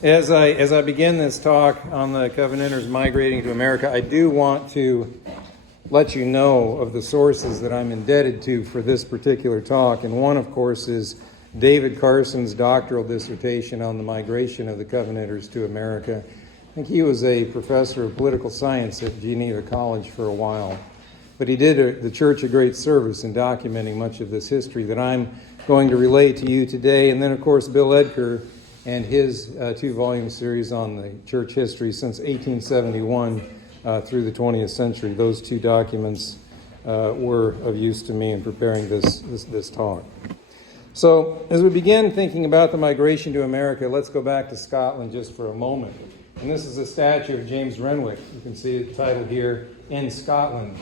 As I begin this talk on the Covenanters migrating to America, I do want to let you know of the sources that I'm indebted to for this particular talk. And one, of course, is David Carson's doctoral dissertation on the migration of the Covenanters to America. I think he was a professor of political science at Geneva College for a while. But he did the church a great service in documenting much of this history that I'm going to relate to you today. And then, of course, Bill Edgar and his two-volume series on the church history since 1871 through the 20th century. Those two documents were of use to me in preparing this talk. So as we begin thinking about the migration to America, let's go back to Scotland just for a moment. And this is a statue of James Renwick. You can see it titled here, In Scotland.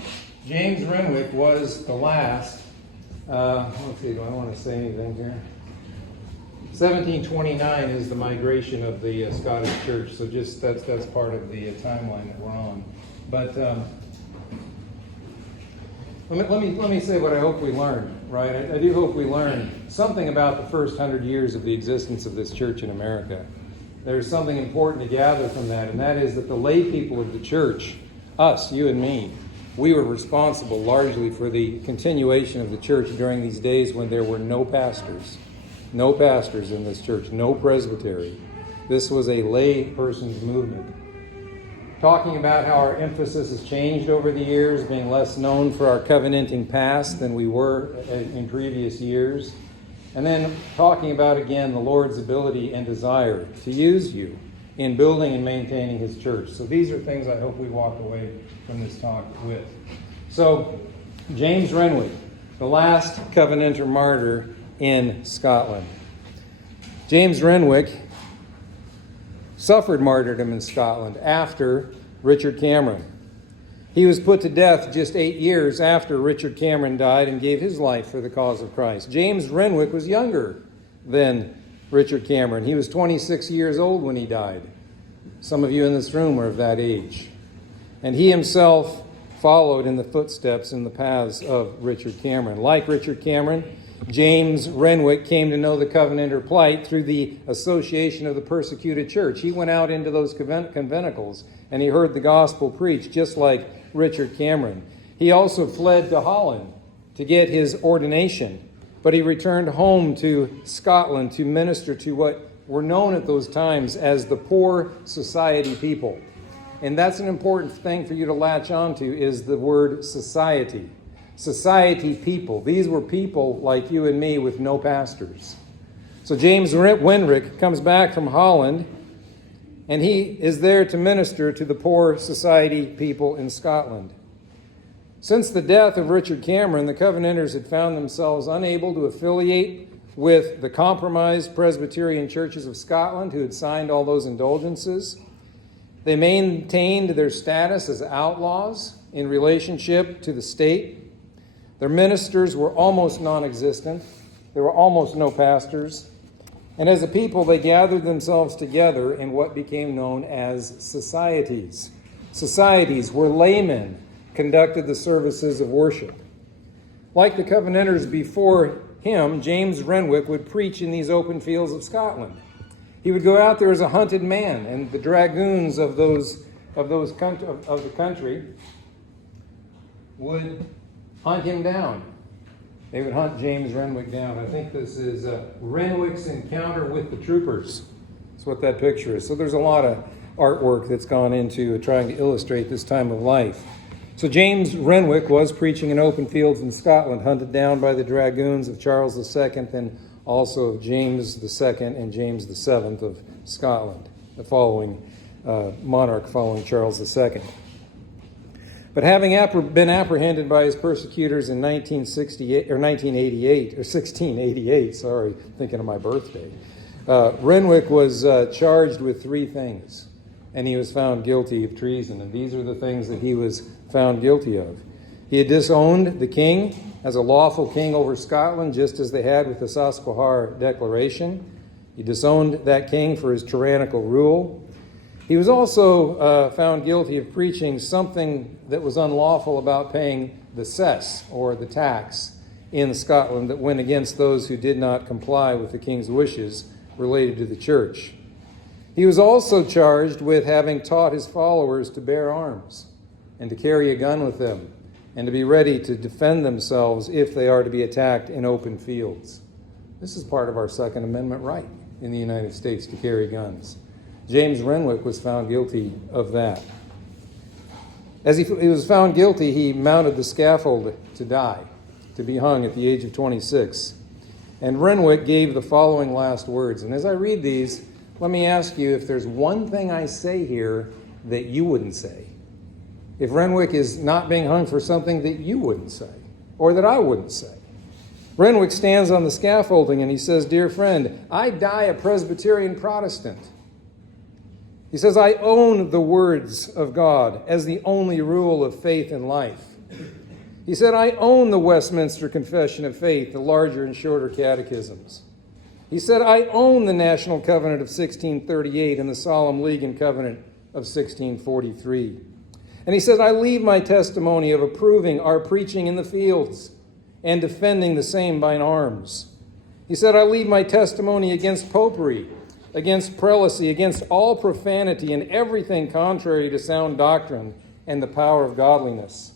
James Renwick was the last, let's see, do I want to say anything here? 1729 is the migration of the Scottish Church, so just that's part of the timeline that we're on. But let me say what I hope we learn, right? I do hope we learn something about the first 100 years of the existence of this church in America. There's something important to gather from that, and that is that the lay people of the church, us, you and me, we were responsible largely for the continuation of the church during these days when there were no pastors. No pastors in this church, no presbytery. This was a lay person's movement. Talking about how our emphasis has changed over the years, being less known for our covenanting past than we were in previous years. And then talking about, again, the Lord's ability and desire to use you in building and maintaining His church. So these are things I hope we walk away from this talk with. So, James Renwick, the last Covenanter martyr in Scotland. James Renwick suffered martyrdom in Scotland after Richard Cameron. He was put to death just 8 years after Richard Cameron died and gave his life for the cause of Christ. James Renwick was younger than Richard Cameron. He was 26 years old when he died. Some of you in this room are of that age. And he himself followed in the footsteps and the paths of Richard Cameron. Like Richard Cameron, James Renwick came to know the Covenanter plight through the association of the persecuted church. He went out into those conventicles and he heard the gospel preached, just like Richard Cameron. He also fled to Holland to get his ordination, but he returned home to Scotland to minister to what were known at those times as the poor society people. And that's an important thing for you to latch onto, is the word society. Society people. These were people like you and me with no pastors. So James Renwick comes back from Holland, and he is there to minister to the poor society people in Scotland. Since the death of Richard Cameron, the Covenanters had found themselves unable to affiliate with the compromised Presbyterian churches of Scotland who had signed all those indulgences. They maintained their status as outlaws in relationship to the state. Their ministers were almost non-existent. There were almost no pastors. And as a people, they gathered themselves together in what became known as societies. Societies where laymen conducted the services of worship. Like the Covenanters before him, James Renwick would preach in these open fields of Scotland. He would go out there as a hunted man, and the dragoons of the country would hunt him down. They would hunt James Renwick down. I think this is Renwick's encounter with the troopers. That's what that picture is. So there's a lot of artwork that's gone into trying to illustrate this time of life. So James Renwick was preaching in open fields in Scotland, hunted down by the dragoons of Charles II and also of James II and James VII of Scotland, the following monarch following Charles II. But having been apprehended by his persecutors in 1688, thinking of my birthday, Renwick was charged with three things, and he was found guilty of treason. And these are the things that he was found guilty of. He had disowned the king as a lawful king over Scotland, just as they had with the Susquehanna Declaration. He disowned that king for his tyrannical rule. He was also found guilty of preaching something that was unlawful about paying the cess, or the tax, in Scotland that went against those who did not comply with the king's wishes related to the church. He was also charged with having taught his followers to bear arms and to carry a gun with them and to be ready to defend themselves if they are to be attacked in open fields. This is part of our Second Amendment right in the United States to carry guns. James Renwick was found guilty of that. As he was found guilty, he mounted the scaffold to die, to be hung at the age of 26. And Renwick gave the following last words. And as I read these, let me ask you if there's one thing I say here that you wouldn't say. If Renwick is not being hung for something that you wouldn't say, or that I wouldn't say. Renwick stands on the scaffolding and he says, "Dear friend, I die a Presbyterian Protestant." He says, "I own the words of God as the only rule of faith and life." He said, "I own the Westminster Confession of Faith, the larger and shorter catechisms." He said, "I own the National Covenant of 1638 and the Solemn League and Covenant of 1643. And he said, "I leave my testimony of approving our preaching in the fields and defending the same by arms." He said, "I leave my testimony against popery, against prelacy, against all profanity and everything contrary to sound doctrine and the power of godliness.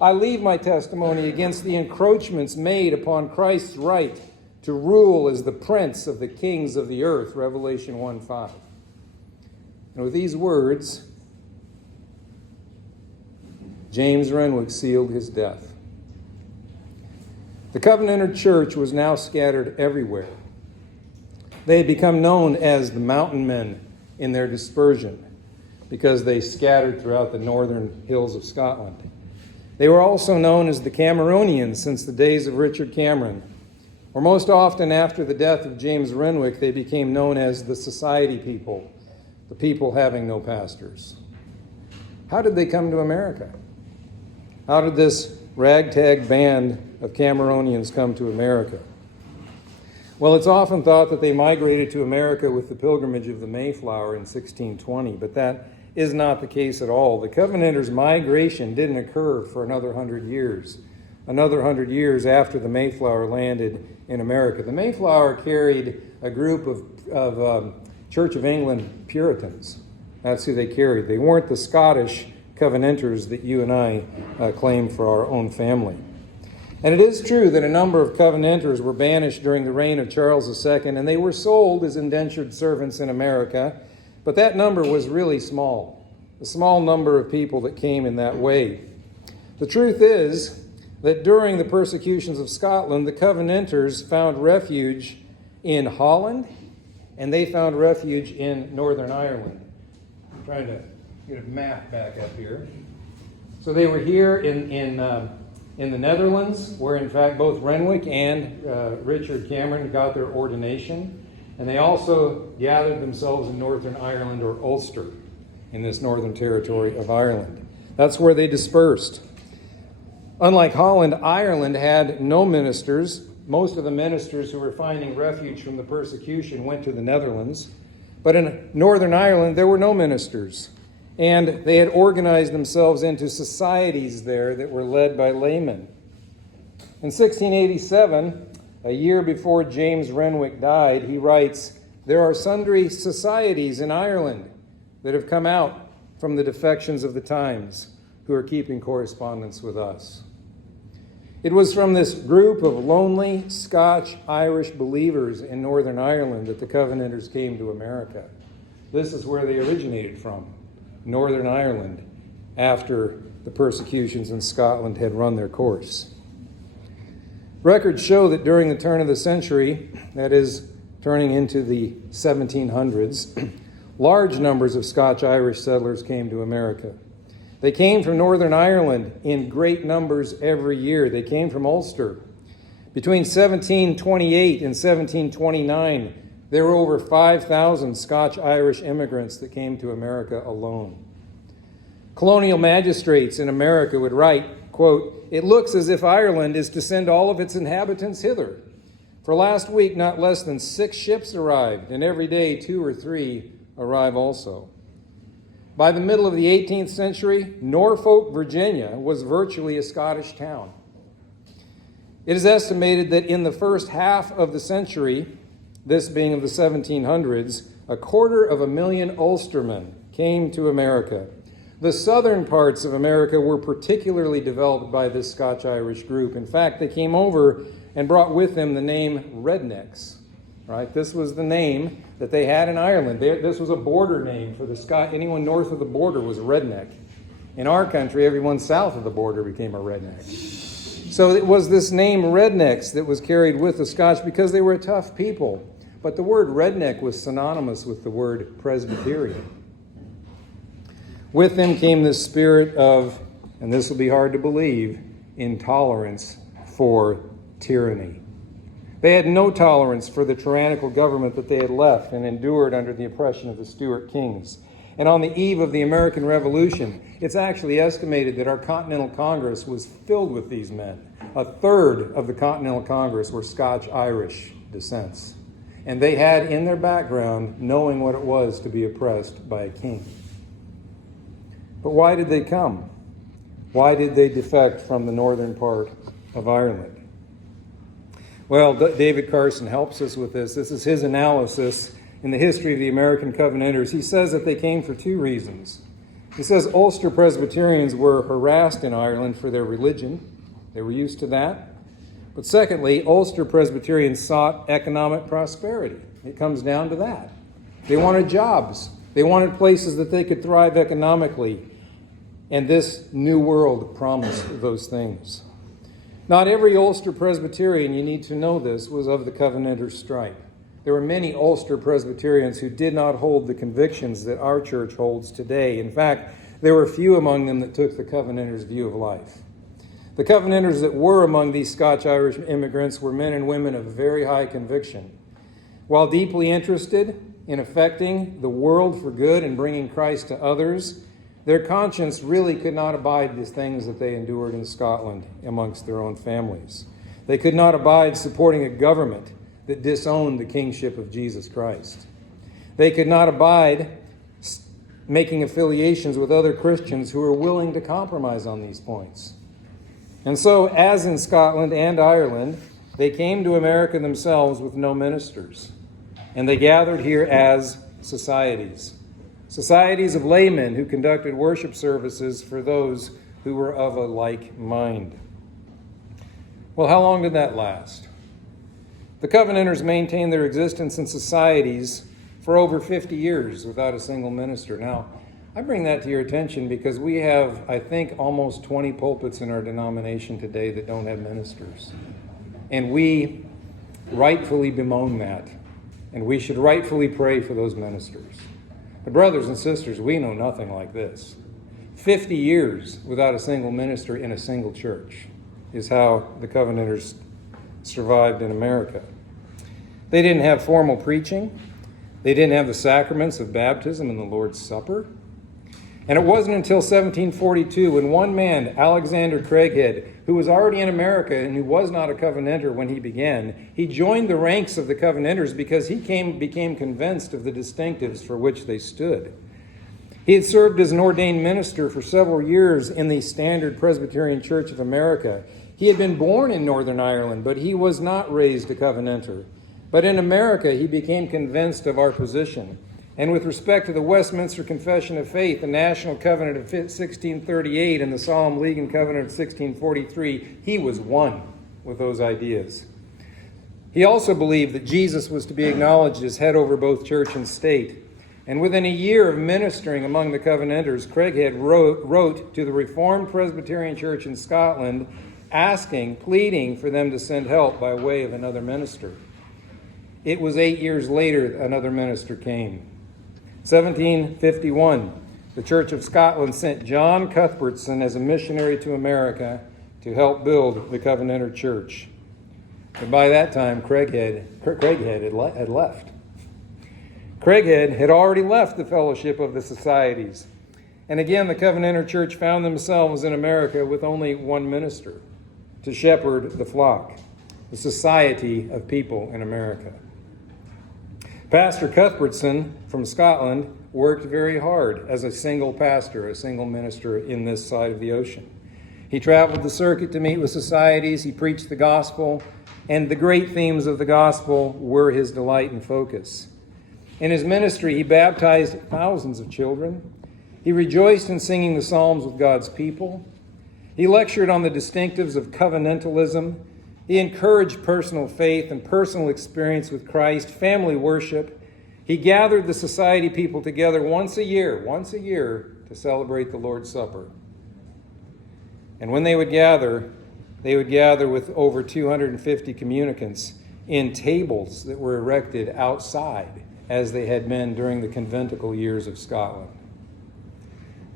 I leave my testimony against the encroachments made upon Christ's right to rule as the prince of the kings of the earth," Revelation 1:5. And with these words, James Renwick sealed his death. The Covenanter Church was now scattered everywhere. They had become known as the Mountain Men in their dispersion because they scattered throughout the northern hills of Scotland. They were also known as the Cameronians since the days of Richard Cameron, or most often after the death of James Renwick, they became known as the Society People, the people having no pastors. How did they come to America? How did this ragtag band of Cameronians come to America? Well, it's often thought that they migrated to America with the pilgrimage of the Mayflower in 1620, but that is not the case at all. The Covenanters' migration didn't occur for another 100 years. Another 100 years after the Mayflower landed in America. The Mayflower carried a group of Church of England Puritans. That's who they carried. They weren't the Scottish Covenanters that you and I claim for our own family. And it is true that a number of Covenanters were banished during the reign of Charles II, and they were sold as indentured servants in America, but that number was really small, a small number of people that came in that way. The truth is that during the persecutions of Scotland, the Covenanters found refuge in Holland, and they found refuge in Northern Ireland. I'm trying to get a map back up here. So they were here in the Netherlands, where in fact both Renwick and Richard Cameron got their ordination. And they also gathered themselves in Northern Ireland, or Ulster, in this northern territory of Ireland. That's where they dispersed. Unlike Holland, Ireland had no ministers. Most of the ministers who were finding refuge from the persecution went to the Netherlands. But in Northern Ireland, there were no ministers. And they had organized themselves into societies there that were led by laymen. In 1687, a year before James Renwick died, he writes, "There are sundry societies in Ireland that have come out from the defections of the times, who are keeping correspondence with us." It was from this group of lonely Scotch-Irish believers in Northern Ireland that the Covenanters came to America. This is where they originated from, Northern Ireland, after the persecutions in Scotland had run their course. Records show that during the turn of the century, that is, turning into the 1700s, large numbers of Scotch-Irish settlers came to America. They came from Northern Ireland in great numbers every year. They came from Ulster. Between 1728 and 1729, there were over 5,000 Scotch-Irish immigrants that came to America alone. Colonial magistrates in America would write, quote, "It looks as if Ireland is to send all of its inhabitants hither. For last week, not less than 6 ships arrived, and every day 2 or 3 arrive also." By the middle of the 18th century, Norfolk, Virginia was virtually a Scottish town. It is estimated that in the first half of the century, this being of the 1700s, 250,000 Ulstermen came to America. The southern parts of America were particularly developed by this Scotch-Irish group. In fact, they came over and brought with them the name rednecks. Right? This was the name that they had in Ireland. This was a border name for the Scot. Anyone north of the border was a redneck. In our country, everyone south of the border became a redneck. So it was this name rednecks that was carried with the Scotch because they were a tough people. But the word redneck was synonymous with the word Presbyterian. With them came this spirit of, and this will be hard to believe, intolerance for tyranny. They had no tolerance for the tyrannical government that they had left and endured under the oppression of the Stuart kings. And on the eve of the American Revolution, it's actually estimated that our Continental Congress was filled with these men. A third of the Continental Congress were Scotch-Irish descents. And they had in their background knowing what it was to be oppressed by a king. But why did they come? Why did they defect from the northern part of Ireland? Well, David Carson helps us with this. This is his analysis in the history of the American Covenanters. He says that they came for two reasons. He says Ulster Presbyterians were harassed in Ireland for their religion. They were used to that. But secondly, Ulster Presbyterians sought economic prosperity. It comes down to that. They wanted jobs. They wanted places that they could thrive economically. And this new world promised those things. Not every Ulster Presbyterian, you need to know this, was of the Covenanter stripe. There were many Ulster Presbyterians who did not hold the convictions that our church holds today. In fact, there were few among them that took the Covenanters' view of life. The Covenanters that were among these Scotch-Irish immigrants were men and women of very high conviction. While deeply interested in affecting the world for good and bringing Christ to others, their conscience really could not abide the things that they endured in Scotland amongst their own families. They could not abide supporting a government that disowned the kingship of Jesus Christ. They could not abide making affiliations with other Christians who were willing to compromise on these points. And so, as in Scotland and Ireland, they came to America themselves with no ministers. And they gathered here as societies. Societies of laymen who conducted worship services for those who were of a like mind. Well, how long did that last? The Covenanters maintained their existence in societies for over 50 years without a single minister. Now, I bring that to your attention because we have, I think, almost 20 pulpits in our denomination today that don't have ministers. And we rightfully bemoan that. And we should rightfully pray for those ministers. But brothers and sisters, we know nothing like this. 50 years without a single minister in a single church is how the Covenanters survived in America. They didn't have formal preaching. They didn't have the sacraments of baptism and the Lord's Supper. And it wasn't until 1742 when one man, Alexander Craighead, who was already in America and who was not a Covenanter when he began, he joined the ranks of the Covenanters because he became convinced of the distinctives for which they stood. He had served as an ordained minister for several years in the Standard Presbyterian Church of America. He had been born in Northern Ireland, but he was not raised a Covenanter. But in America, he became convinced of our position. And with respect to the Westminster Confession of Faith, the National Covenant of 1638, and the Solemn League and Covenant of 1643, he was one with those ideas. He also believed that Jesus was to be acknowledged as head over both church and state. And within a year of ministering among the Covenanters, Craighead wrote to the Reformed Presbyterian Church in Scotland, pleading for them to send help by way of another minister. It was 8 years later another minister came. 1751, the Church of Scotland sent John Cuthbertson as a missionary to America to help build the Covenanter Church. But by that time, Craighead had left. Craighead had already left the fellowship of the societies. And again, the Covenanter Church found themselves in America with only one minister to shepherd the flock, the society of people in America. Pastor Cuthbertson from Scotland worked very hard as a single pastor, a single minister in this side of the ocean. He traveled the circuit to meet with societies, he preached the gospel, and the great themes of the gospel were his delight and focus. In his ministry, he baptized thousands of children. He rejoiced in singing the Psalms with God's people. He lectured on the distinctives of covenantalism. He encouraged personal faith and personal experience with Christ, family worship. He gathered the society people together once a year to celebrate the Lord's Supper. And when they would gather with over 250 communicants in tables that were erected outside, as they had been during the conventicle years of Scotland.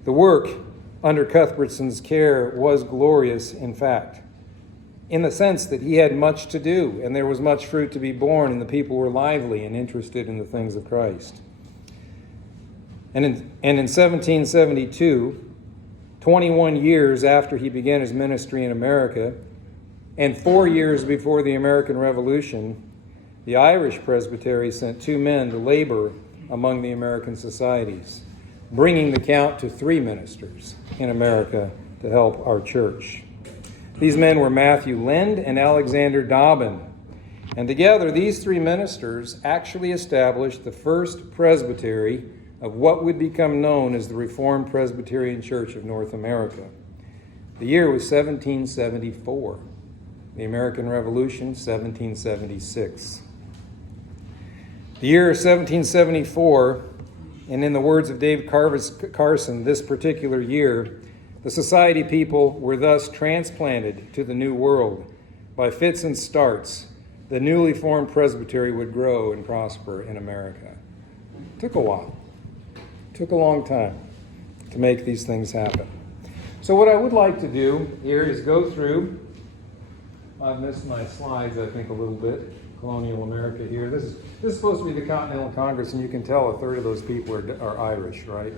The work under Cuthbertson's care was glorious, in fact, in the sense that he had much to do, and there was much fruit to be borne, and the people were lively and interested in the things of Christ. And in 1772, 21 years after he began his ministry in America, and 4 years before the American Revolution, the Irish Presbytery sent 2 men to labor among the American societies, bringing the count to 3 ministers in America to help our church. These men were Matthew Lind and Alexander Dobbin, and together these 3 ministers actually established the first presbytery of what would become known as the Reformed Presbyterian Church of North America. The year was 1774. The American Revolution, 1776. The year 1774, and in the words of Dave Carson, this particular year, the society people were thus transplanted to the New World. By fits and starts, the newly formed presbytery would grow and prosper in America. It took a while. It took a long time to make these things happen. So what I would like to do here is go through, I've missed my slides, I think, a little bit. Colonial America here. This is supposed to be the Continental Congress, and you can tell a third of those people are Irish, right?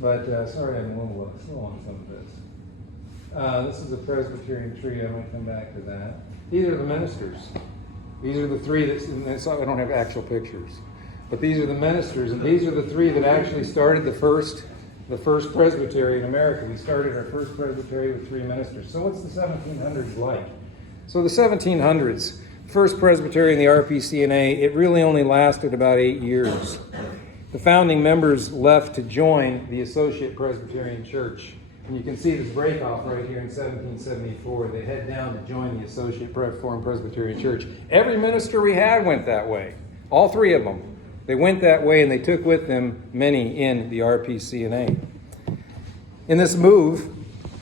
But sorry, I'm a little slow on some of this. This is a Presbyterian tree. I might come back to that. These are the ministers. These are the 3 I don't have actual pictures, but these are the ministers, and these are the 3 that actually started the first presbytery in America. We started our first presbytery with 3 ministers. So what's the 1700s like? So the 1700s, first presbytery in the RPCNA, it really only lasted about 8 years. The founding members left to join the Associate Presbyterian Church. And you can see this breakoff right here in 1774. They head down to join the Associate Reformed Presbyterian Church. Every minister we had went that way. All 3 of them. They went that way, and they took with them many in the RPCNA. In this move,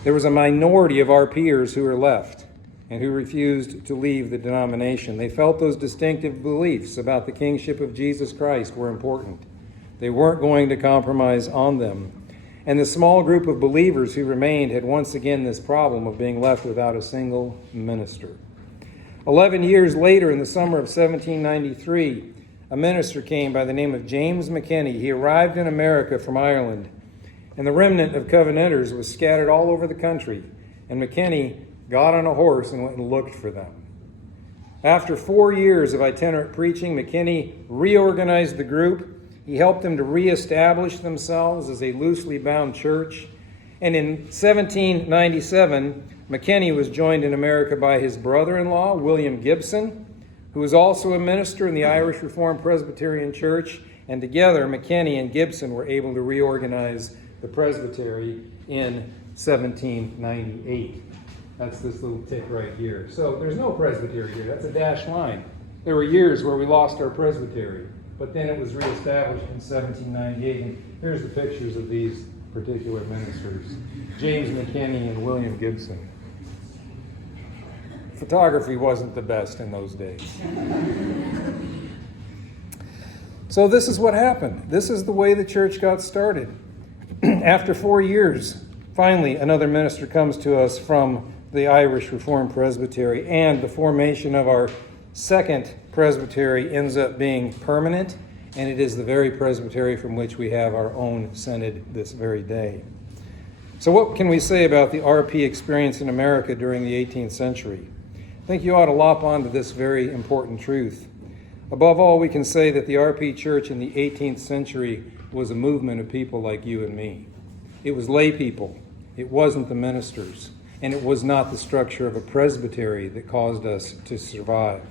there was a minority of RPers who were left and who refused to leave the denomination. They felt those distinctive beliefs about the kingship of Jesus Christ were important. They weren't going to compromise on them. And the small group of believers who remained had once again this problem of being left without a single minister. 11 years later, in the summer of 1793, a minister came by the name of James McKinney. He arrived in America from Ireland, and the remnant of Covenanters was scattered all over the country, and McKinney got on a horse and went and looked for them. After 4 years of itinerant preaching, McKinney reorganized the group. He helped them to reestablish themselves as a loosely bound church. And in 1797, McKinney was joined in America by his brother-in-law, William Gibson, who was also a minister in the Irish Reformed Presbyterian Church. And together, McKinney and Gibson were able to reorganize the presbytery in 1798. That's this little tick right here. So there's no presbytery here. That's a dashed line. There were years where we lost our presbytery, but then it was reestablished in 1798. And here's the pictures of these particular ministers, James McKinney and William Gibson. Photography wasn't the best in those days. So this is what happened. This is the way the church got started. After 4 years, finally, another minister comes to us from the Irish Reformed Presbytery, and the formation of our second presbytery ends up being permanent, and it is the very presbytery from which we have our own synod this very day. So what can we say about the RP experience in America during the 18th century? I think you ought to lop onto this very important truth. Above all, we can say that the RP Church in the 18th century was a movement of people like you and me. It was lay people. It wasn't the ministers. And it was not the structure of a presbytery that caused us to survive.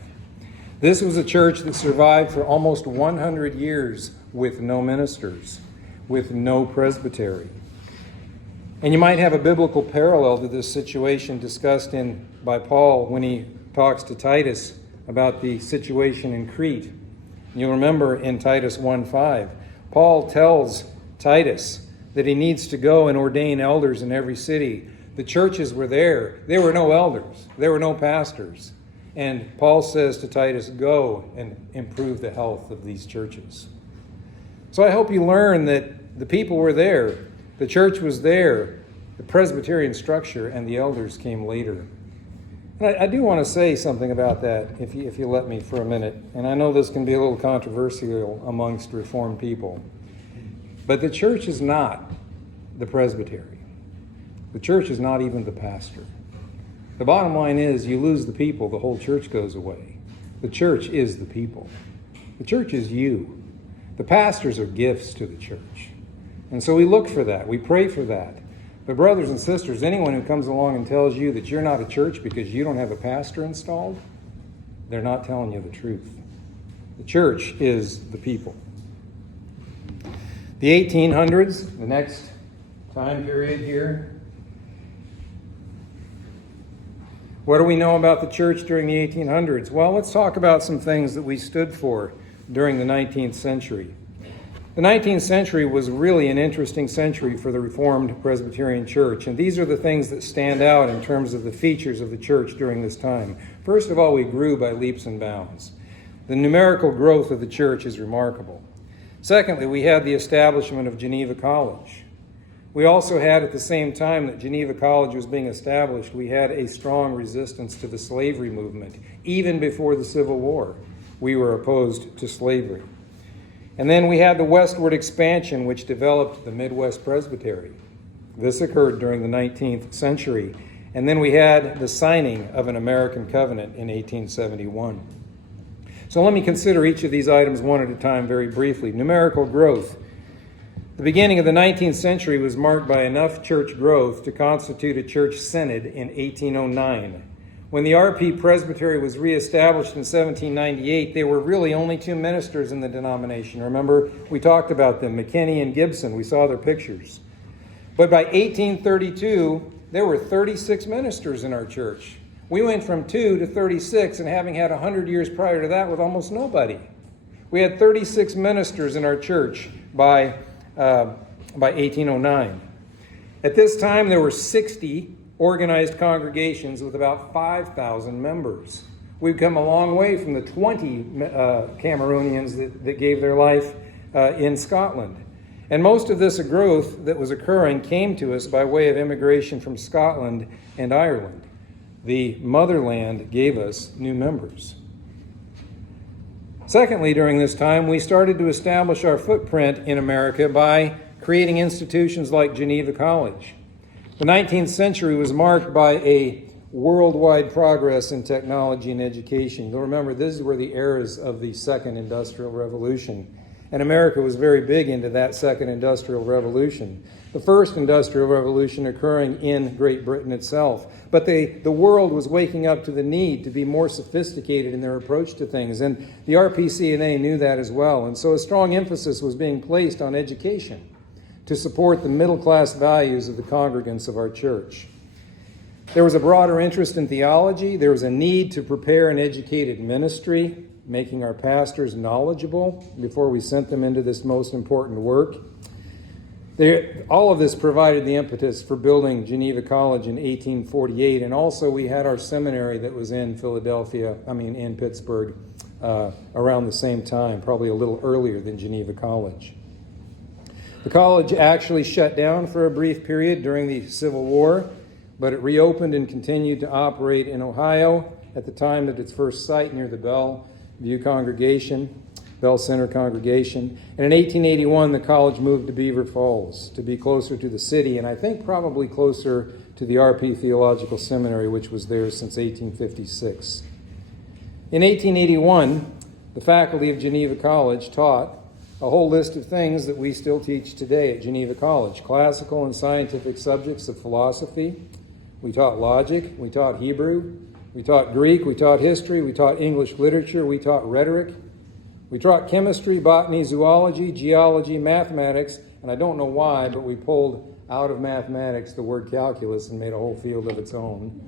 This was a church that survived for almost 100 years with no ministers, with no presbytery. And you might have a biblical parallel to this situation discussed by Paul when he talks to Titus about the situation in Crete. You'll remember in Titus 1:5, Paul tells Titus that he needs to go and ordain elders in every city. The churches were there. There were no elders. There were no pastors. And Paul says to Titus, go and improve the health of these churches. So I hope you learn that the people were there. The church was there. The Presbyterian structure and the elders came later. And I do want to say something about that, if you let me for a minute. And I know this can be a little controversial amongst Reformed people. But the church is not the presbytery. The church is not even the pastor. The bottom line is, you lose the people, the whole church goes away. The church is the people. The church is you. The pastors are gifts to the church. And so we look for that. We pray for that. But brothers and sisters, anyone who comes along and tells you that you're not a church because you don't have a pastor installed, they're not telling you the truth. The church is the people. The 1800s, the next time period here. What do we know about the church during the 1800s? Well, let's talk about some things that we stood for during the 19th century. The 19th century was really an interesting century for the Reformed Presbyterian Church, and these are the things that stand out in terms of the features of the church during this time. First of all, we grew by leaps and bounds. The numerical growth of the church is remarkable. Secondly, we had the establishment of Geneva College. We also had, at the same time that Geneva College was being established, we had a strong resistance to the slavery movement. Even before the Civil War, we were opposed to slavery. And then we had the westward expansion, which developed the Midwest Presbytery. This occurred during the 19th century. And then we had the signing of an American covenant in 1871. So let me consider each of these items one at a time very briefly. Numerical growth. The beginning of the 19th century was marked by enough church growth to constitute a church synod in 1809. When the RP Presbytery was reestablished in 1798, there were really only two ministers in the denomination. Remember, we talked about them, McKinney and Gibson. We saw their pictures. But by 1832, there were 36 ministers in our church. We went from 2 to 36, and having had 100 years prior to that with almost nobody. We had 36 ministers in our church by 1809. At this time, there were 60 organized congregations with about 5,000 members. We've come a long way from the 20 Cameroonians that gave their life in Scotland. And most of this growth that was occurring came to us by way of immigration from Scotland and Ireland. The motherland gave us new members. Secondly, during this time, we started to establish our footprint in America by creating institutions like Geneva College. The 19th century was marked by a worldwide progress in technology and education. You'll remember, these were the eras of the Second Industrial Revolution. And America was very big into that Second Industrial Revolution. The First Industrial Revolution occurring in Great Britain itself. But the world was waking up to the need to be more sophisticated in their approach to things. And the RPCNA knew that as well. And so a strong emphasis was being placed on education to support the middle-class values of the congregants of our church. There was a broader interest in theology. There was a need to prepare an educated ministry, making our pastors knowledgeable before we sent them into this most important work. All of this provided the impetus for building Geneva College in 1848, and also we had our seminary that was in in Pittsburgh around the same time, probably a little earlier than Geneva College. The college actually shut down for a brief period during the Civil War, but it reopened and continued to operate in Ohio at the time at its first site near the Bell Center congregation. And in 1881, the college moved to Beaver Falls to be closer to the city, and I think probably closer to the RP Theological Seminary, which was there since 1856. In 1881, the faculty of Geneva College taught a whole list of things that we still teach today at Geneva College. Classical and scientific subjects of philosophy. We taught logic. We taught Hebrew. We taught Greek, we taught history, we taught English literature, we taught rhetoric. We taught chemistry, botany, zoology, geology, mathematics, and I don't know why, but we pulled out of mathematics the word calculus and made a whole field of its own.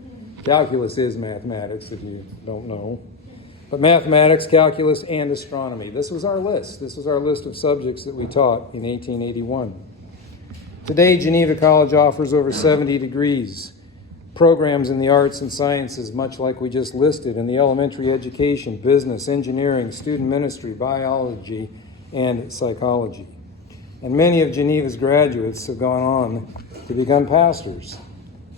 Calculus is mathematics, if you don't know. But mathematics, calculus, and astronomy. This was our list. This was our list of subjects that we taught in 1881. Today, Geneva College offers over 70 degrees, programs in the arts and sciences, much like we just listed, in the elementary education, business, engineering, student ministry, biology, and psychology. And many of Geneva's graduates have gone on to become pastors,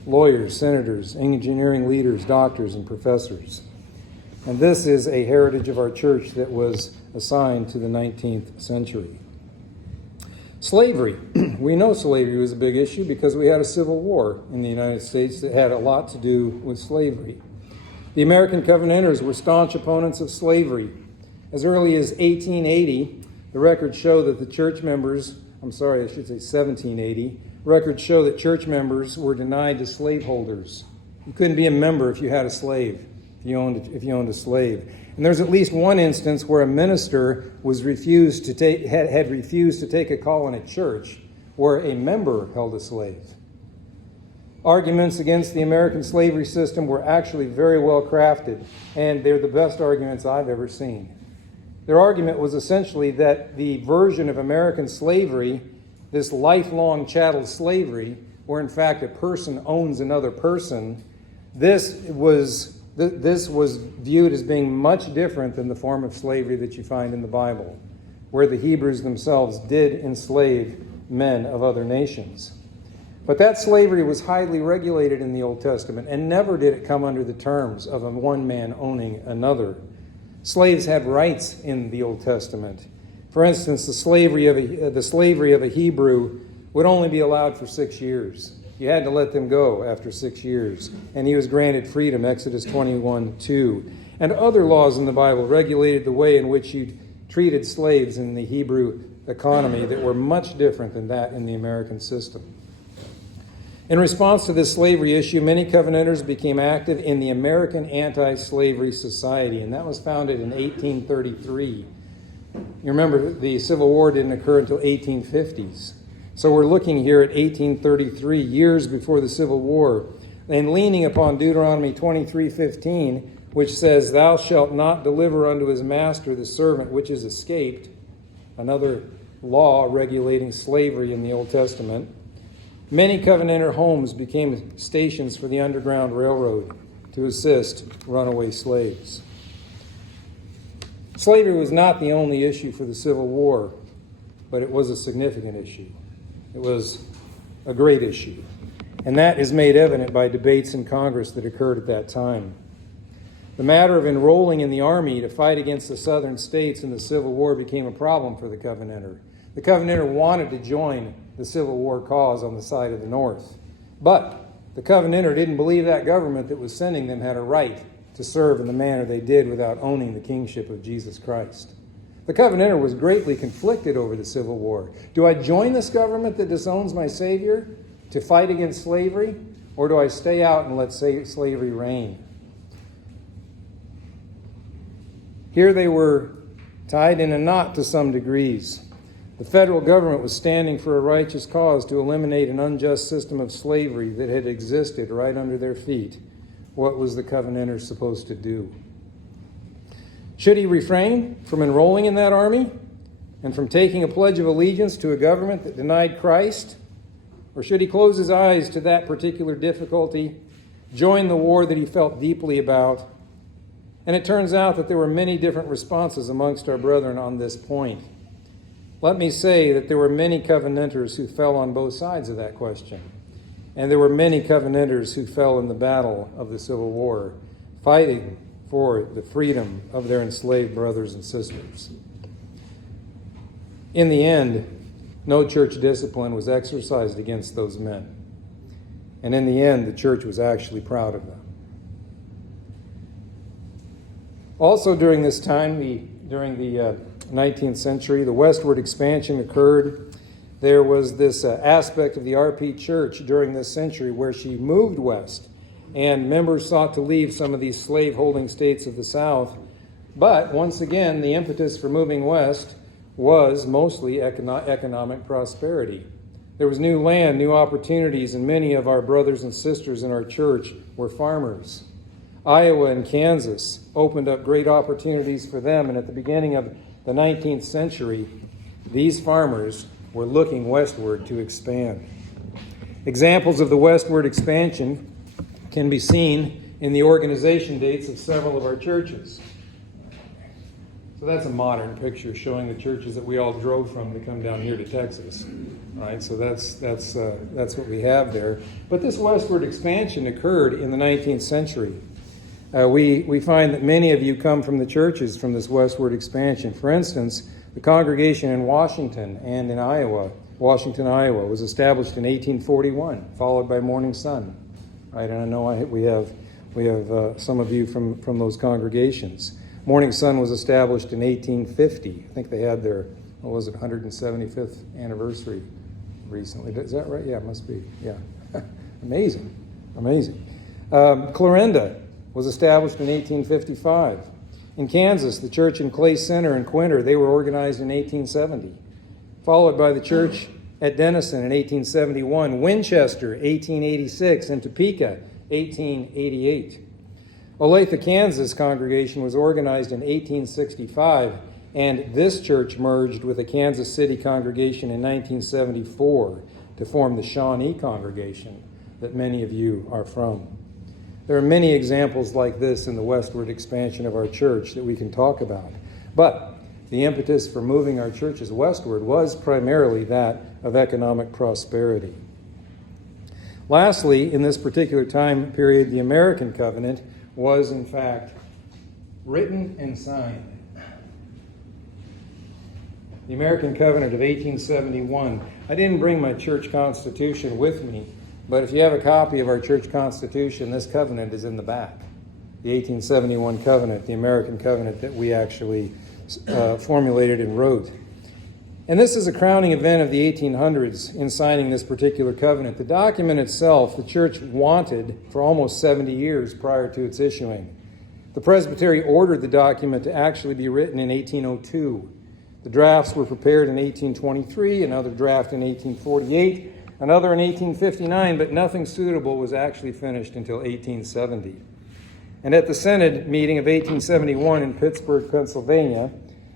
lawyers, senators, engineering leaders, doctors, and professors. And this is a heritage of our church that was assigned to the 19th century. Slavery. We know slavery was a big issue because we had a civil war in the United States that had a lot to do with slavery. The American Covenanters were staunch opponents of slavery. As early as 1880, the records show that the church members, 1780, records show that church members were denied to slaveholders. You couldn't be a member if you had a slave, if you owned a slave. And there's at least one instance where a minister had refused to take a call in a church where a member held a slave. Arguments against the American slavery system were actually very well crafted, and they're the best arguments I've ever seen. Their argument was essentially that the version of American slavery, this lifelong chattel slavery, where in fact a person owns another person, this was viewed as being much different than the form of slavery that you find in the Bible, where the Hebrews themselves did enslave men of other nations. But that slavery was highly regulated in the Old Testament, and never did it come under the terms of one man owning another. Slaves had rights in the Old Testament. For instance, the slavery of a Hebrew would only be allowed for 6 years. You had to let them go after 6 years. And he was granted freedom, Exodus 21:2. And other laws in the Bible regulated the way in which you treated slaves in the Hebrew economy that were much different than that in the American system. In response to this slavery issue, many Covenanters became active in the American Anti-Slavery Society, and that was founded in 1833. You remember, the Civil War didn't occur until 1850s. So we're looking here at 1833, years before the Civil War, and leaning upon Deuteronomy 23:15, which says, "Thou shalt not deliver unto his master the servant which is escaped," another law regulating slavery in the Old Testament. Many Covenanter homes became stations for the Underground Railroad to assist runaway slaves. Slavery was not the only issue for the Civil War, but it was a significant issue. It was a great issue. And that is made evident by debates in Congress that occurred at that time. The matter of enrolling in the Army to fight against the southern states in the Civil War became a problem for the Covenanter. The Covenanter wanted to join the Civil War cause on the side of the North. But the Covenanter didn't believe that government that was sending them had a right to serve in the manner they did without owning the kingship of Jesus Christ. The Covenanter was greatly conflicted over the Civil War. Do I join this government that disowns my Savior to fight against slavery, or do I stay out and let slavery reign? Here they were tied in a knot to some degrees. The federal government was standing for a righteous cause to eliminate an unjust system of slavery that had existed right under their feet. What was the Covenanter supposed to do? Should he refrain from enrolling in that army and from taking a pledge of allegiance to a government that denied Christ? Or should he close his eyes to that particular difficulty, join the war that he felt deeply about? And it turns out that there were many different responses amongst our brethren on this point. Let me say that there were many Covenanters who fell on both sides of that question. And there were many Covenanters who fell in the battle of the Civil War, fighting for the freedom of their enslaved brothers and sisters. In the end, no church discipline was exercised against those men. And in the end, the church was actually proud of them. Also during this time, during the 19th century, the westward expansion occurred. There was this aspect of the RP Church during this century where she moved west. and members sought to leave some of these slave-holding states of the South. But once again, the impetus for moving west was mostly economic prosperity. There was new land, new opportunities, and many of our brothers and sisters in our church were farmers. Iowa and Kansas opened up great opportunities for them, and at the beginning of the 19th century, these farmers were looking westward to expand. Examples of the westward expansion can be seen in the organization dates of several of our churches. So that's a modern picture showing the churches that we all drove from to come down here to Texas, right? So that's what we have there. But this westward expansion occurred in the 19th century. We find that many of you come from the churches from this westward expansion. For instance, the congregation in Washington and in Iowa, Washington, Iowa, was established in 1841, followed by Morning Sun. Right, and I know we have some of you from those congregations. Morning Sun was established in 1850. I think they had their 175th anniversary recently. Is that right? Yeah, it must be. Yeah, amazing. Clarinda was established in 1855. In Kansas, the church in Clay Center and Quinter, they were organized in 1870, followed by the church at Denison in 1871, Winchester, 1886, and Topeka, 1888. Olathe, Kansas congregation was organized in 1865, and this church merged with the Kansas City congregation in 1974 to form the Shawnee congregation that many of you are from. There are many examples like this in the westward expansion of our church that we can talk about. But the impetus for moving our churches westward was primarily that of economic prosperity. Lastly, in this particular time period, the American covenant was, in fact, written and signed. The American covenant of 1871. I didn't bring my church constitution with me, but if you have a copy of our church constitution, this covenant is in the back. The 1871 covenant, the American covenant that we actually formulated and wrote. And this is a crowning event of the 1800s in signing this particular covenant. The document itself, the church wanted for almost 70 years prior to its issuing. The presbytery ordered the document to actually be written in 1802. The drafts were prepared in 1823, another draft in 1848, another in 1859, but nothing suitable was actually finished until 1870. And at the Synod meeting of 1871 in Pittsburgh, Pennsylvania,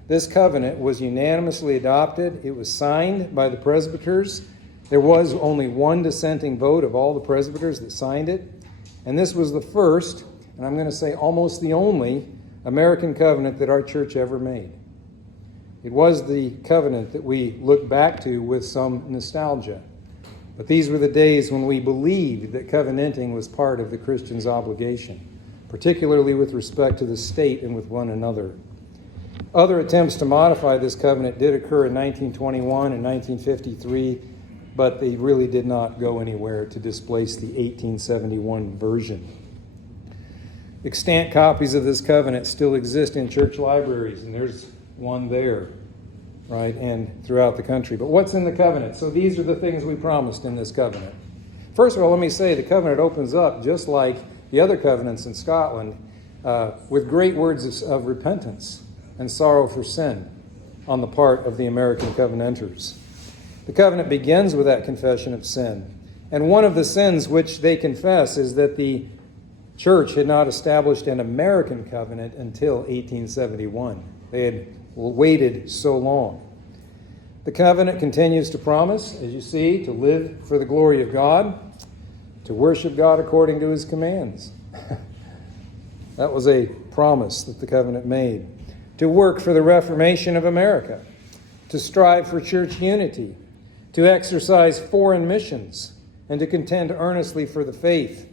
this covenant was unanimously adopted. It was signed by the presbyters. There was only one dissenting vote of all the presbyters that signed it. And this was the first, and I'm going to say almost the only, American covenant that our church ever made. It was the covenant that we look back to with some nostalgia. But these were the days when we believed that covenanting was part of the Christian's obligation, particularly with respect to the state and with one another. Other attempts to modify this covenant did occur in 1921 and 1953, but they really did not go anywhere to displace the 1871 version. Extant copies of this covenant still exist in church libraries, and there's one there, right, and throughout the country. But what's in the covenant? So these are the things we promised in this covenant. First of all, let me say the covenant opens up, just like the other covenants in Scotland, with great words of repentance and sorrow for sin on the part of the American covenanters. The covenant begins with that confession of sin. And one of the sins which they confess is that the church had not established an American covenant until 1871. They had waited so long. The covenant continues to promise, as you see, to live for the glory of God, to worship God according to his commands. That was a promise that the covenant made. To work for the reformation of America, to strive for church unity, to exercise foreign missions, and to contend earnestly for the faith.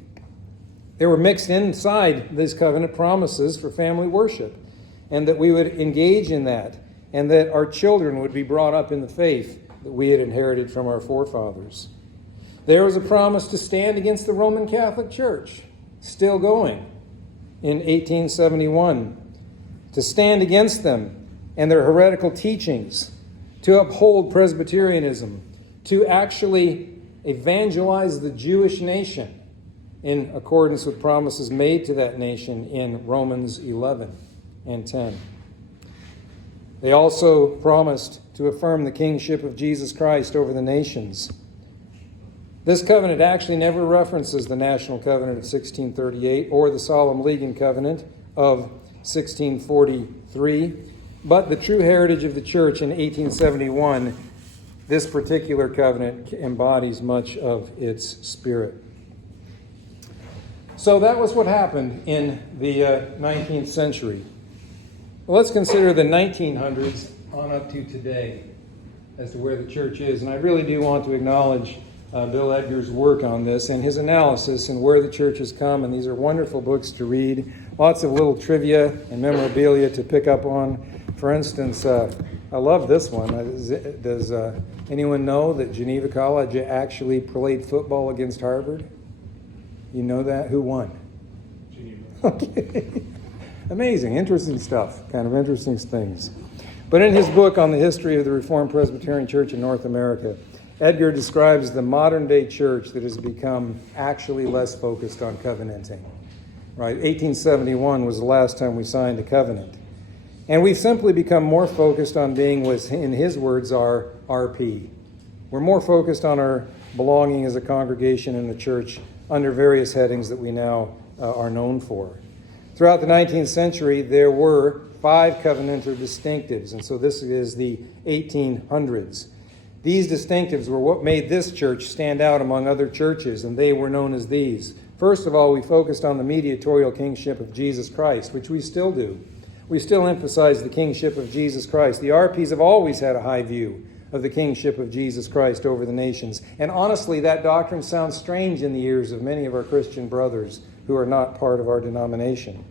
There were mixed inside these covenant promises for family worship, and that we would engage in that, and that our children would be brought up in the faith that we had inherited from our forefathers. There was a promise to stand against the Roman Catholic Church, still going in 1871, to stand against them and their heretical teachings, to uphold Presbyterianism, to actually evangelize the Jewish nation, in accordance with promises made to that nation in Romans 11 and 10. They also promised to affirm the kingship of Jesus Christ over the nations. This covenant actually never references the National Covenant of 1638 or the Solemn League and Covenant of 1643, but the true heritage of the church in 1871, this particular covenant embodies much of its spirit. So that was what happened in the 19th century. Well, let's consider the 1900s on up to today as to where the church is. And I really do want to acknowledge Bill Edgar's work on this and his analysis and where the church has come. And these are wonderful books to read. Lots of little trivia and memorabilia to pick up on. For instance, I love this one. Does anyone know that Geneva College actually played football against Harvard? You know that? Who won? Geneva. Okay. Amazing. Interesting stuff. Kind of interesting things. But in his book on the history of the Reformed Presbyterian Church in North America, Edgar describes the modern-day church that has become actually less focused on covenanting. Right? 1871 was the last time we signed a covenant. And we've simply become more focused on being what, in his words, our RP. We're more focused on our belonging as a congregation in the church under various headings that we now are known for. Throughout the 19th century, there were 5 covenanter distinctives, and so this is the 1800s. These distinctives were what made this church stand out among other churches, and they were known as these. First of all, we focused on the mediatorial kingship of Jesus Christ, which we still do. We still emphasize the kingship of Jesus Christ. The RPs have always had a high view of the kingship of Jesus Christ over the nations. And honestly, that doctrine sounds strange in the ears of many of our Christian brothers who are not part of our denomination.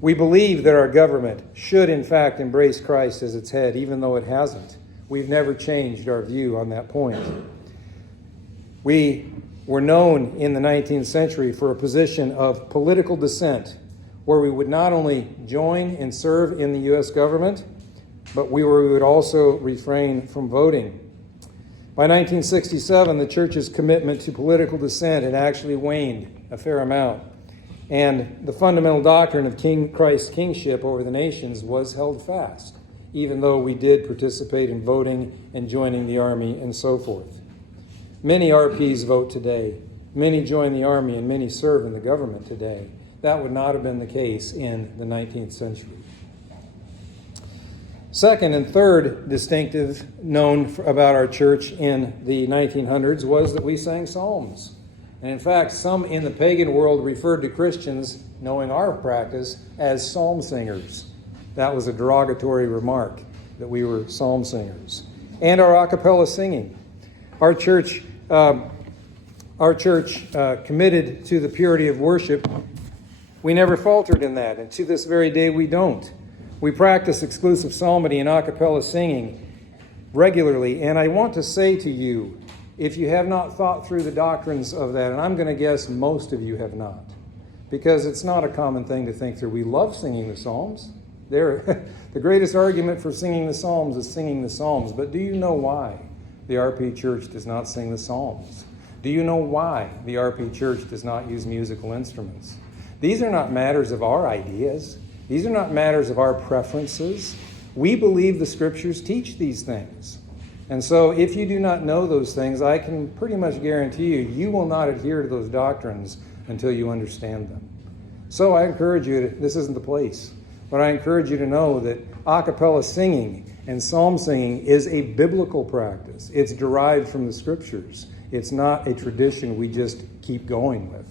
We believe that our government should, in fact, embrace Christ as its head, even though it hasn't. We've never changed our view on that point. We were known in the 19th century for a position of political dissent, where we would not only join and serve in the U.S. government, but we would also refrain from voting. By 1967, the church's commitment to political dissent had actually waned a fair amount, and the fundamental doctrine of Christ's kingship over the nations was held fast, even though we did participate in voting and joining the army and so forth. Many RPs vote today. Many join the army and many serve in the government today. That would not have been the case in the 19th century. Second and third distinctive known about our church in the 1900s was that we sang psalms. And in fact, some in the pagan world referred to Christians, knowing our practice, as psalm singers. That was a derogatory remark, that we were psalm singers. And our a cappella singing. Our church committed to the purity of worship. We never faltered in that, and to this very day we don't. We practice exclusive psalmody and a cappella singing regularly, and I want to say to you, if you have not thought through the doctrines of that, and I'm going to guess most of you have not, because it's not a common thing to think through. We love singing the Psalms. The greatest argument for singing the Psalms is singing the Psalms, but do you know why the RP Church does not sing the Psalms? Do you know why the RP Church does not use musical instruments? These are not matters of our ideas. These are not matters of our preferences. We believe the Scriptures teach these things. And so if you do not know those things, I can pretty much guarantee you, you will not adhere to those doctrines until you understand them. So I encourage you, this isn't the place, but I encourage you to know that a cappella singing and psalm singing is a biblical practice. It's derived from the Scriptures. It's not a tradition we just keep going with.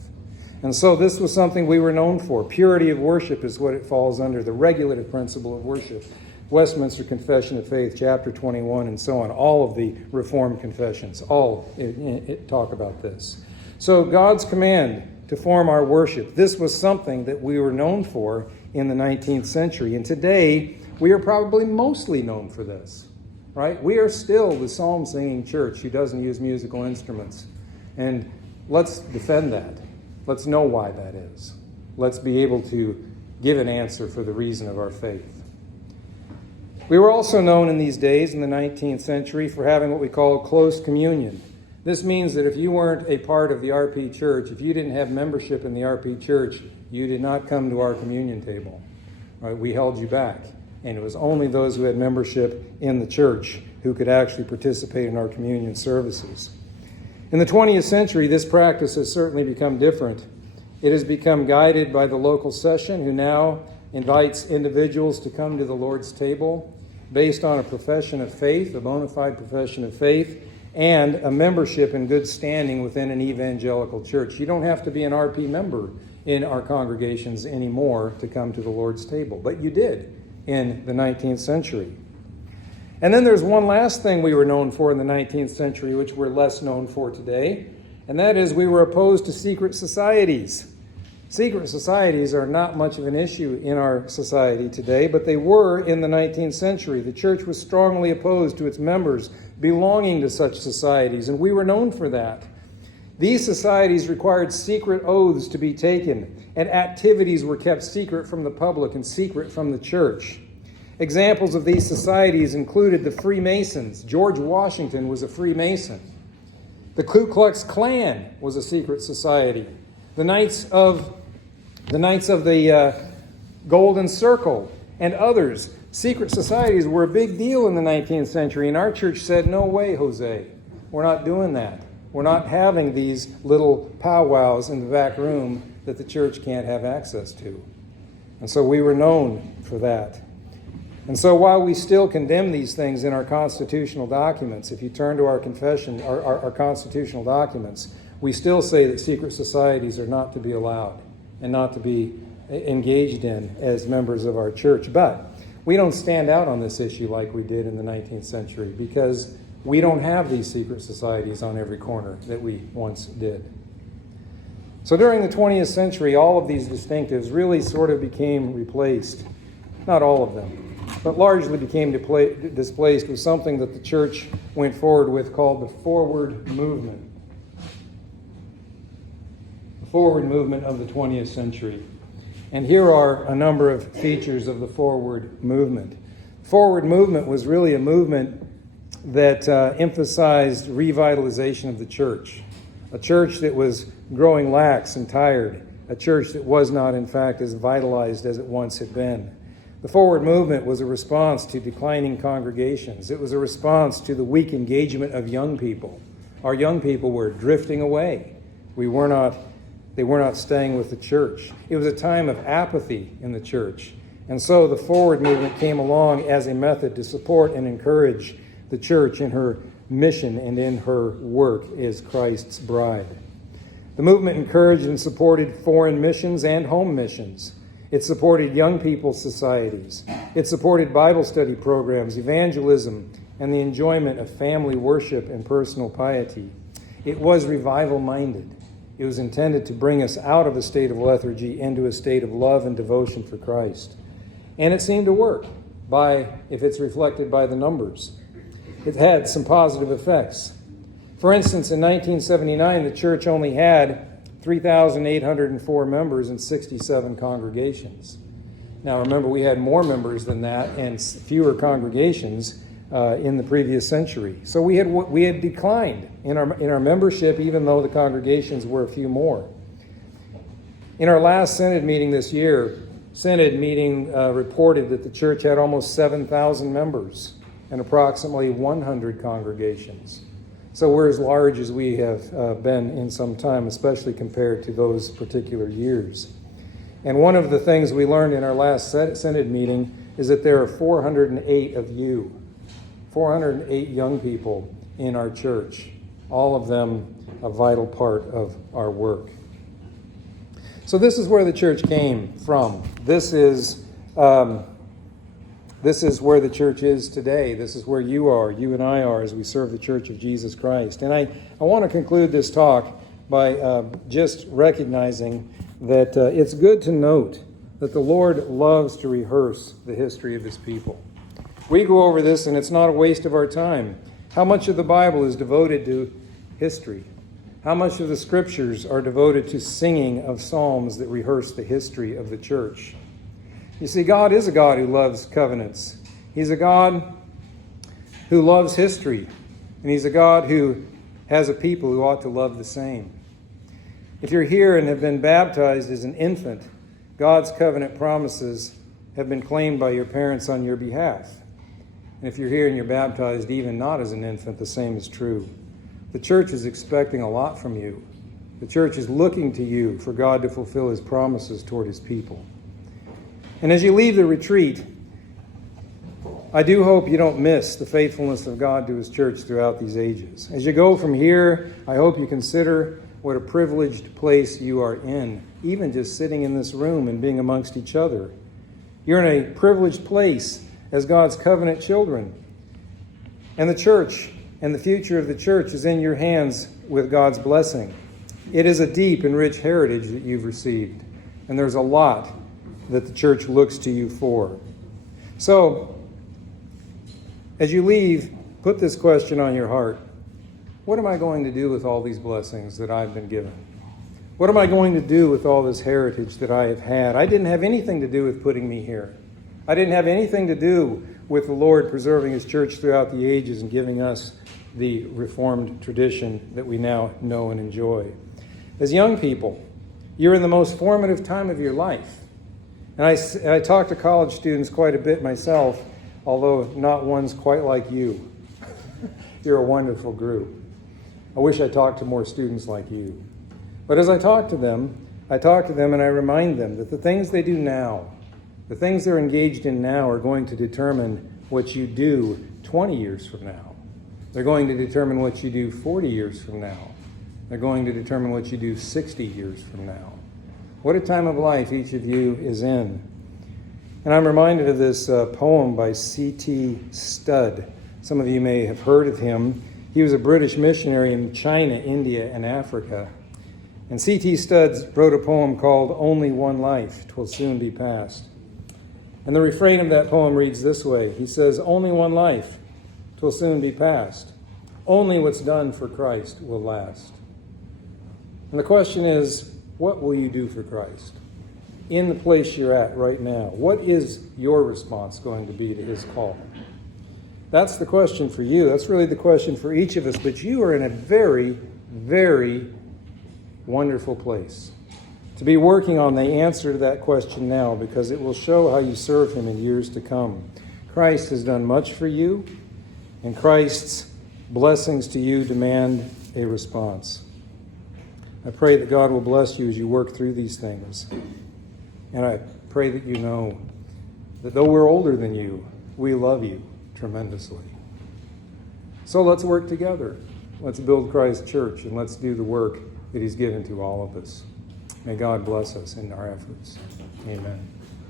And so this was something we were known for. Purity of worship is what it falls under, the regulative principle of worship. Westminster Confession of Faith, chapter 21, and so on. All of the Reformed confessions, all talk about this. So God's command to form our worship, this was something that we were known for in the 19th century. And today, we are probably mostly known for this, right? We are still the psalm-singing church who doesn't use musical instruments. And let's defend that. Let's know why that is. Let's be able to give an answer for the reason of our faith. We were also known in these days, in the 19th century, for having what we call close communion. This means that if you weren't a part of the RP church, if you didn't have membership in the RP church, you did not come to our communion table. Right? We held you back. And it was only those who had membership in the church who could actually participate in our communion services. In the 20th century, this practice has certainly become different. It has become guided by the local session, who now invites individuals to come to the Lord's table based on a profession of faith, a bona fide profession of faith, and a membership in good standing within an evangelical church. You don't have to be an RP member in our congregations anymore to come to the Lord's table, but you did in the 19th century. And then there's one last thing we were known for in the 19th century, which we're less known for today, and that is we were opposed to secret societies. Secret societies are not much of an issue in our society today, but they were in the 19th century. The church was strongly opposed to its members belonging to such societies, and we were known for that. These societies required secret oaths to be taken, and activities were kept secret from the public and secret from the church. Examples of these societies included the Freemasons. George Washington was a Freemason. The Ku Klux Klan was a secret society. The Knights of the Golden Circle and others. Secret societies were a big deal in the 19th century, and our church said, no way, Jose. We're not doing that. We're not having these little powwows in the back room that the church can't have access to. And so we were known for that. And so while we still condemn these things in our constitutional documents, if you turn to our confession, our constitutional documents, we still say that secret societies are not to be allowed and not to be engaged in as members of our church. But we don't stand out on this issue like we did in the 19th century because we don't have these secret societies on every corner that we once did. So during the 20th century, all of these distinctives really sort of became replaced. Not all of them, but largely became displaced with something that the church went forward with called the forward movement. The forward movement of the 20th century. And here are a number of features of the forward movement. Forward movement was really a movement that emphasized revitalization of the church. A church that was growing lax and tired. A church that was not, in fact, as vitalized as it once had been. The forward movement was a response to declining congregations. It was a response to the weak engagement of young people. Our young people were drifting away. They were not staying with the church. It was a time of apathy in the church. And so the forward movement came along as a method to support and encourage the church in her mission and in her work as Christ's bride. The movement encouraged and supported foreign missions and home missions. It supported young people's societies. It supported Bible study programs, evangelism, and the enjoyment of family worship and personal piety. It was revival-minded. It was intended to bring us out of a state of lethargy into a state of love and devotion for Christ. And it seemed to work, if it's reflected by the numbers. It had some positive effects. For instance, in 1979, the church only had 3,804 members in 67 congregations. Now remember, we had more members than that and fewer congregations in the previous century. So we had declined in our membership, even though the congregations were a few more. In our last Synod meeting this year, reported that the church had almost 7,000 members and approximately 100 congregations. So we're as large as we have been in some time, especially compared to those particular years. And one of the things we learned in our last Synod meeting is that there are 408 of you, 408 young people in our church, all of them a vital part of our work. So this is where the church came from. This is where the church is today. This is where you and I are as we serve the Church of Jesus Christ. And I want to conclude this talk by just recognizing that it's good to note that the Lord loves to rehearse the history of his people. We go over this and it's not a waste of our time. How much of the Bible is devoted to history? How much of the scriptures are devoted to singing of psalms that rehearse the history of the church? You see, God is a God who loves covenants. He's a God who loves history. And he's a God who has a people who ought to love the same. If you're here and have been baptized as an infant, God's covenant promises have been claimed by your parents on your behalf. And if you're here and you're baptized even not as an infant, the same is true. The church is expecting a lot from you. The church is looking to you for God to fulfill his promises toward his people. And as you leave the retreat, I do hope you don't miss the faithfulness of God to his church throughout these ages. As you go from here, I hope you consider what a privileged place you are in, even just sitting in this room and being amongst each other. You're in a privileged place as God's covenant children. And the church and the future of the church is in your hands with God's blessing. It is a deep and rich heritage that you've received, and there's a lot that the church looks to you for. So, as you leave, put this question on your heart. What am I going to do with all these blessings that I've been given? What am I going to do with all this heritage that I have had? I didn't have anything to do with putting me here. I didn't have anything to do with the Lord preserving his church throughout the ages and giving us the Reformed tradition that we now know and enjoy. As young people, you're in the most formative time of your life. And I talk to college students quite a bit myself, although not ones quite like you. You're a wonderful group. I wish I talked to more students like you. But as I talk to them and I remind them that the things they do now, the things they're engaged in now are going to determine what you do 20 years from now. They're going to determine what you do 40 years from now. They're going to determine what you do 60 years from now. What a time of life each of you is in. And I'm reminded of this poem by C.T. Studd. Some of you may have heard of him. He was a British missionary in China, India, and Africa. And C.T. Studd wrote a poem called Only One Life, 'Twill Soon Be Past. And the refrain of that poem reads this way. He says, only one life, 'twill soon be past. Only what's done for Christ will last. And the question is, what will you do for Christ? In the place you're at right now, what is your response going to be to his call? That's the question for you. That's really the question for each of us. But you are in a very, very wonderful place to be working on the answer to that question now, because it will show how you serve him in years to come. Christ has done much for you, and Christ's blessings to you demand a response. I pray that God will bless you as you work through these things. And I pray that you know that though we're older than you, we love you tremendously. So let's work together. Let's build Christ's church, and let's do the work that he's given to all of us. May God bless us in our efforts. Amen.